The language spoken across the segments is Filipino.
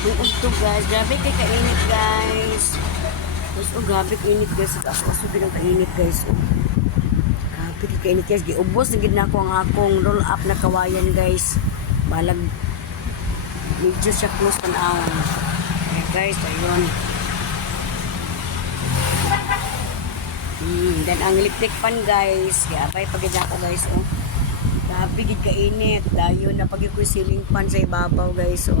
Ang ugto guys, grabe kay kainit guys. Guys, oh grabe kainit guys. Ako bilang kainit guys. Oh. Grabe kay kainit guys. Giubos na gid na ako ang akong roll up na kawayan guys. Balag medyo siya close panahon. Kaya guys, ayun. Then ang electric fan guys. Kaya abay pagid ako guys. Oh. Grabe gid kainit. Dayon na pag yung ceiling fan sa ibabaw guys. Oh.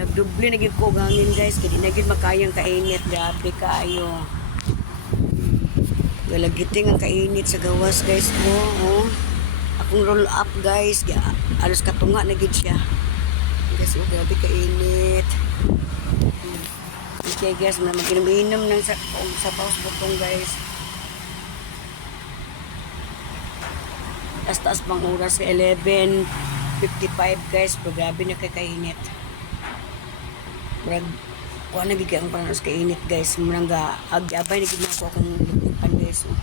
Nagdubli na gid ko hangin guys. Kaya di na gid makayang kainit. Grabe kayo. Galagiting ang kainit sa gawas guys mo. Oh. Akong roll up guys. Kaya alos katunga na gid siya. Guys, oh, grabe kainit. Okay guys, mag-inom ng sa paus butong guys. Taas pang oras sa 11:55 guys. Pero grabe na kakainit. Murag, kuha na bigyan ang panos kainit guys. Murang abay na gina ko akong lupipan guys. Oh.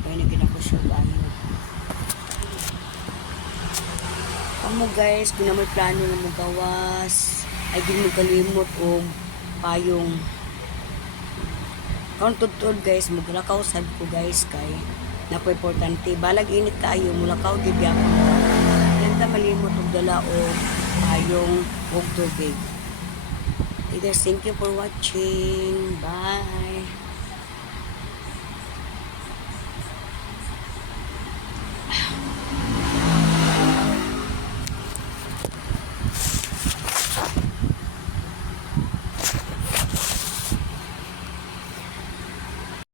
Abay na gina ko siya bayo. Amo guys, kung na may plano na magawas, ay di mo kalimot o payong. Karon tudtod guys, maglakaw sad ko guys kay napo importante. Balag init kayo, mulakaw gid yapon. Yan malimot og dala o payong og tubig. Hey guys, thank you for watching. Bye.